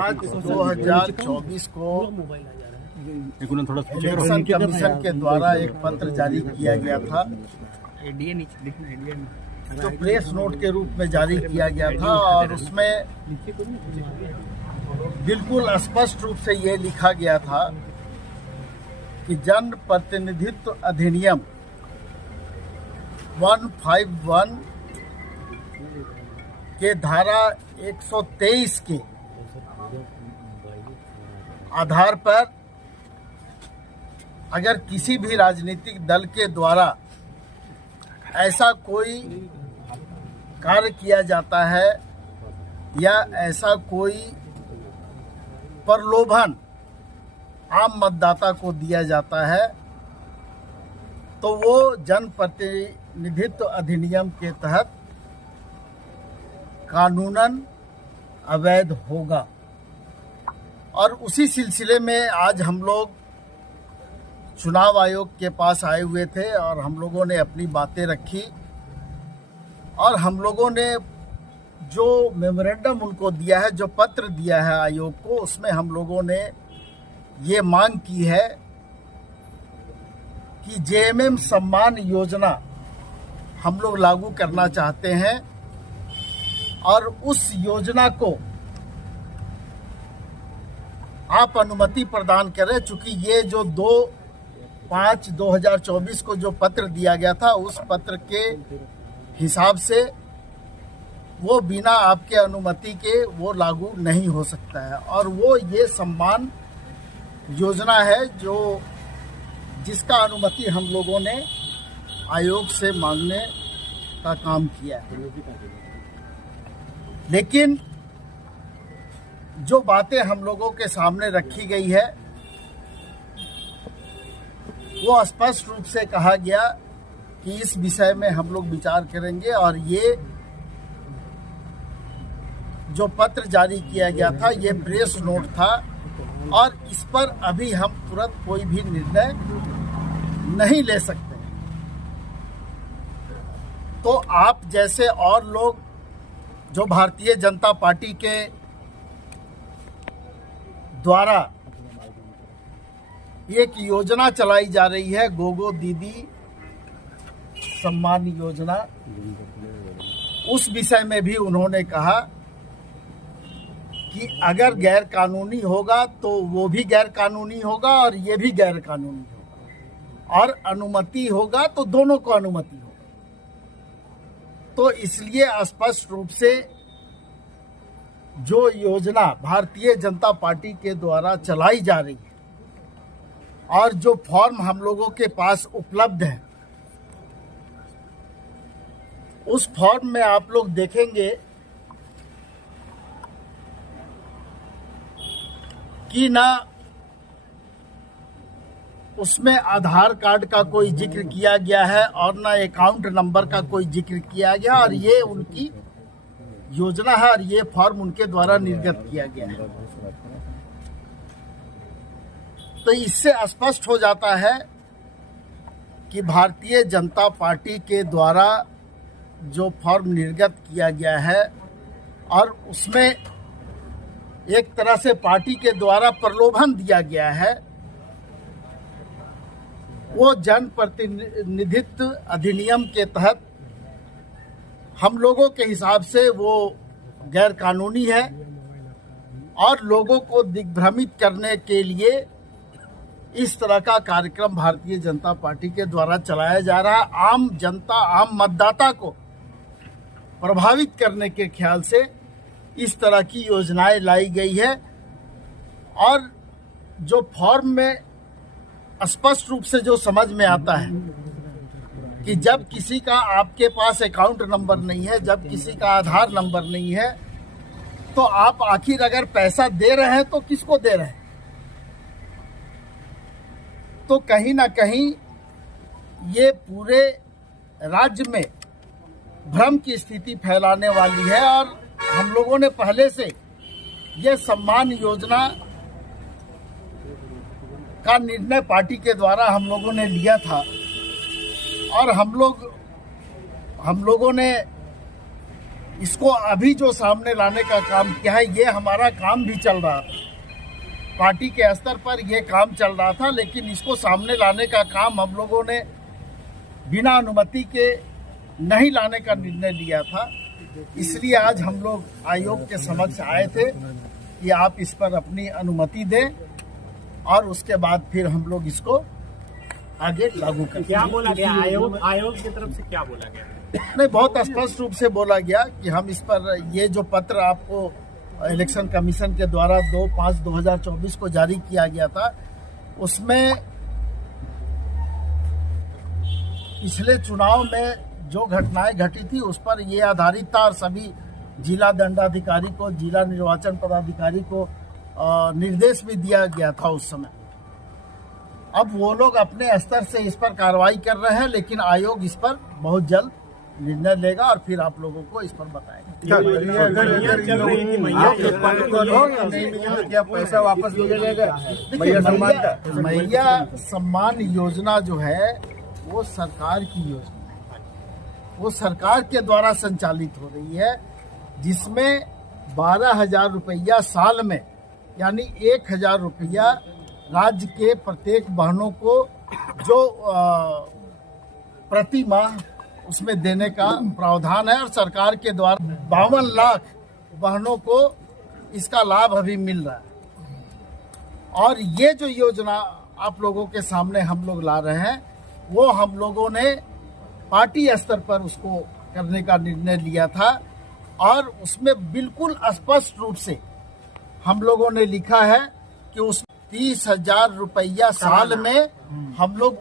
आज 2024 को election commission के द्वारा एक पत्र जारी किया गया था, जो प्रेस नोट के रूप में जारी किया गया था, और उसमें बिल्कुल स्पष्ट रूप से ये लिखा गया था कि जन प्रतिनिधित्व अधिनियम 151 के धारा 123 के आधार पर अगर किसी भी राजनीतिक दल के द्वारा ऐसा कोई कार्य किया जाता है या ऐसा कोई प्रलोभन आम मतदाता को दिया जाता है, तो वो जनप्रतिनिधित्व अधिनियम के तहत कानूनन अवैध होगा। और उसी सिलसिले में आज हम लोग चुनाव आयोग के पास आए हुए थे और हम लोगों ने अपनी बातें रखी, और हम लोगों ने जो मेमोरेंडम उनको दिया है, जो पत्र दिया है आयोग को, उसमें हम लोगों ने ये मांग की है कि जेएमएम सम्मान योजना हम लोग लागू करना चाहते हैं, और उस योजना को आप अनुमति प्रदान करें। चूंकि ये जो 2/5/2024 को जो पत्र दिया गया था, उस पत्र के हिसाब से वो बिना आपके अनुमति के वो लागू नहीं हो सकता है। और वो ये सम्मान योजना है जो जिसका अनुमति हम लोगों ने आयोग से मांगने का काम किया है। लेकिन जो बातें हम लोगों के सामने रखी गई है, वो स्पष्ट रूप से कहा गया कि इस विषय में हम लोग विचार करेंगे, और ये जो पत्र जारी किया गया था ये प्रेस नोट था, और इस पर अभी हम तुरंत कोई भी निर्णय नहीं ले सकते। तो आप जैसे और लोग जो भारतीय जनता पार्टी के द्वारा एक योजना चलाई जा रही है, गोगो दीदी सम्मान योजना, उस विषय में भी उन्होंने कहा कि अगर गैर कानूनी होगा तो वो भी गैर कानूनी होगा और ये भी गैर कानूनी होगा, और अनुमति होगा तो दोनों को अनुमति होगा। तो इसलिए स्पष्ट रूप से जो योजना भारतीय जनता पार्टी के द्वारा चलाई जा रही है, और जो फॉर्म हम लोगों के पास उपलब्ध है, उस फॉर्म में आप लोग देखेंगे कि ना उसमें आधार कार्ड का कोई जिक्र किया गया है और ना अकाउंट नंबर का कोई जिक्र किया गया, और ये उनकी योजना है और ये फॉर्म उनके द्वारा निर्गत किया गया है। तो इससे स्पष्ट हो जाता है कि भारतीय जनता पार्टी के द्वारा जो फॉर्म निर्गत किया गया है, और उसमें एक तरह से पार्टी के द्वारा प्रलोभन दिया गया है, वो जन प्रतिनिधित्व अधिनियम के तहत हम लोगों के हिसाब से वो गैर कानूनी है, और लोगों को दिग्भ्रमित करने के लिए इस तरह का कार्यक्रम भारतीय जनता पार्टी के द्वारा चलाया जा रहा है। आम जनता, आम मतदाता को प्रभावित करने के ख्याल से इस तरह की योजनाएं लाई गई है। और जो फॉर्म में स्पष्ट रूप से जो समझ में आता है कि जब किसी का आपके पास अकाउंट नंबर नहीं है, जब किसी का आधार नंबर नहीं है, तो आप आखिर अगर पैसा दे रहे हैं तो किसको दे रहे हैं? तो कहीं ना कहीं ये पूरे राज्य में भ्रम की स्थिति फैलाने वाली है। और हम लोगों ने पहले से ये सम्मान योजना का निर्णय पार्टी के द्वारा हम लोगों ने लिया था, और हम लोगों ने इसको अभी जो सामने लाने का काम किया है, ये हमारा काम भी चल रहा था, पार्टी के स्तर पर ये काम चल रहा था, लेकिन इसको सामने लाने का काम हम लोगों ने बिना अनुमति के नहीं लाने का निर्णय लिया था। इसलिए आज हम लोग आयोग के समक्ष आए थे कि आप इस पर अपनी अनुमति दें और उसके बाद फिर हम लोग इसको आगे लागू करें। क्या बोला गया आयोग की तरफ से, क्या बोला गया? नहीं, बहुत स्पष्ट रूप से बोला गया कि हम इस पर, ये जो पत्र आपको इलेक्शन कमीशन के द्वारा 2/5/2024 को जारी किया गया था, उसमें पिछले चुनाव में जो घटनाएं घटी थी उस पर ये आधारित था और सभी जिला दंडाधिकारी को, जिला निर्वाचन पदाधिकारी को निर्देश भी दिया गया था उस समय। अब वो लोग अपने स्तर से इस पर कार्रवाई कर रहे हैं, लेकिन आयोग इस पर बहुत जल्द निर्णय लेगा और फिर आप लोगों को इस पर बताएंगे। क्या पैसा वापस ले जाएगा? मैया सम्मान योजना जो है वो सरकार की योजना है, वो सरकार के द्वारा संचालित हो रही है, जिसमें 12,000 रुपया साल में, यानी 1,000 रुपया राज्य के प्रत्येक बहनों को जो प्रति माह उसमें देने का प्रावधान है और सरकार के द्वारा 52 लाख बहनों को इसका लाभ अभी मिल रहा है। और ये जो योजना आप लोगों के सामने हम लोग ला रहे हैं, वो हम लोगों ने पार्टी स्तर पर उसको करने का निर्णय लिया था और उसमें बिल्कुल स्पष्ट रूप से हम लोगों ने लिखा है कि उस 30,000 रुपया साल में हम लोग